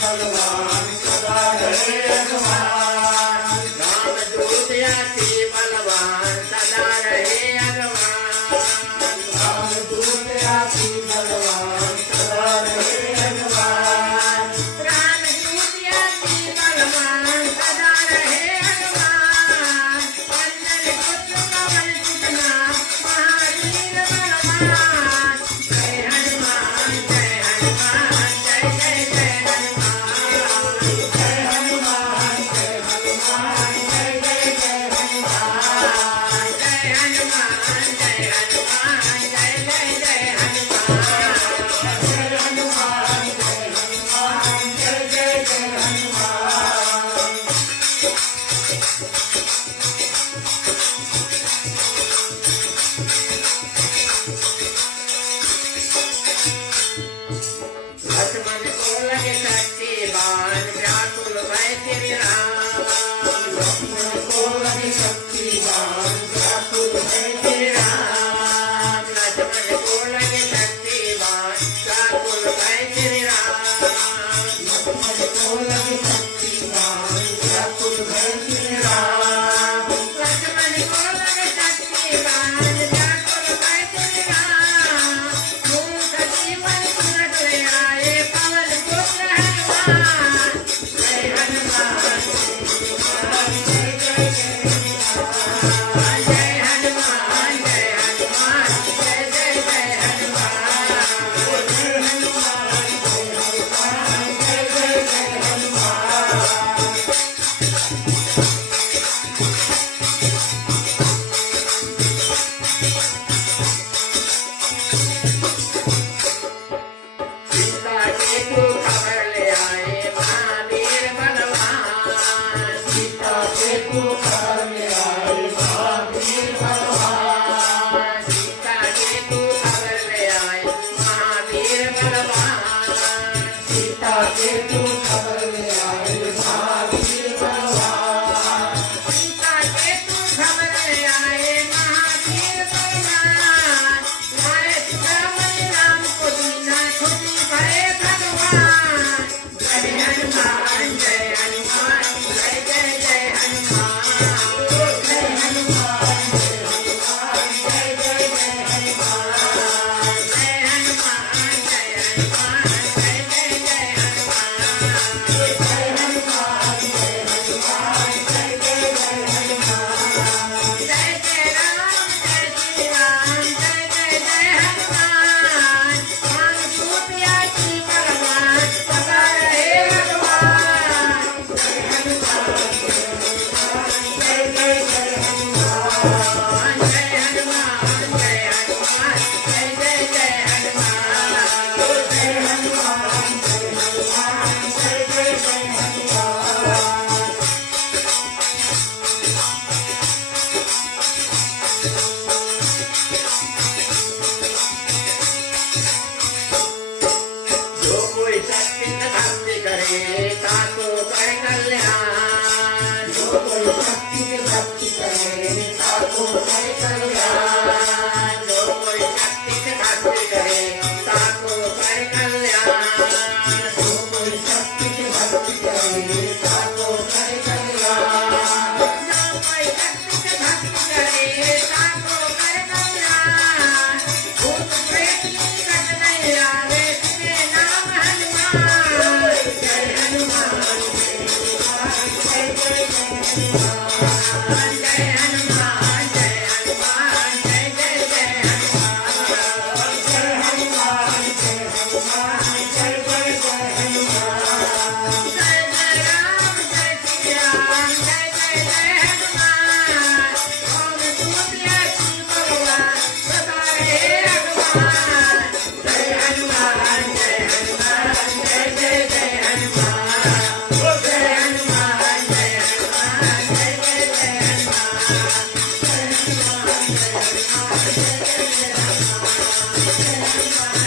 बलवान सदा रहे अगवान रामदूत अति बलवान सदा रहे अगवान रामदूत अति बलवान सदा रहे अगवान रामदूत अति बलवान सदा रहे अगवान अंजन पुत्र पवन सुतना महावीर बलवान जय हनुमान जय हनुमान जय जय जय लक्ष्मण को लगे शक्तिमान व्याकुल भय तेरे राम लक्ष्मण को लगे शक्तिमान व्याकुल भय तेरे राम लक्ष्मण को लगे शक्तिमान व्याकुल भय तेरे राम लक्ष्मण को लगे शक्तिमान व्याकुल भय तेरे राम लक्ष्मण को लगे शक्तिमान व्याकुल भय तेरे राम मूर्ख जीवन सुरत ले आए पवन पुत्र हनुमान जय हनुमान जय जय हनुमान जय हनुमान जय हनुमान जय जय जय हनुमान जय हनुमान जय जय जय हनुमान सीता के को खबर ले आए महावीर बलवान सीता के को खबर ले आए महावीर बलवान सीता के को खबर ले आए महावीर बलवान सीता के को खबर ले आए महावीर बलवान सीता के को खबर ले आए महावीर बलवान लाए रावण राम को दीना खुदी भरे भगवान जय हनुमान जय हनुमान जय जय जय हनुमान जय हनुमान जय हनुमान जय जय जय हनुमान जय हनुमान जय हनुमान जय जय जय हनुमान जय हनुमान जय हनुमान जय जय जय हनुमान जय जय राम जय श्री राम जय जय जय हनुमान रामदूत अति बलवान सदा रहे भगवान जय हनुमान जय जय जय हनुमान जय हनुमान जय हनुमान जय जय जय हनुमान जय हनुमान जय हनुमान जय जय जय हनुमान जो कोई शक्ति से भक्ति करे ताको कर कल्याण जो कोई शक्ति से भक्ति करे ताको कर कल्याण जो कोई शक्ति से भक्ति करे ताको कर कल्याण जो कोई शक्ति से भक्ति करे ताको कर कल्याण जो कोई शक्ति से भक्ति करे ताको कर कल्याण भूत प्रेत निकट नहीं आवे तेरे नाम हनुमान जय हनुमान जय जय जय हनुमान जय हनुमान जय हनुमान जय जय जय हनुमान जय हनुमान जय हनुमान जय जय जय हनुमान जय जय राम जय श्री राम जय जय जय हनुमान रामदूत अति बलवान सदा रहे अगवान जय हनुमान जय हनुमान जय जय जय हनुमान जय हनुमान जय हनुमान जय जय जय हनुमान जय हनुमान जय हनुमान जय जय जय हनुमान जय हनुमान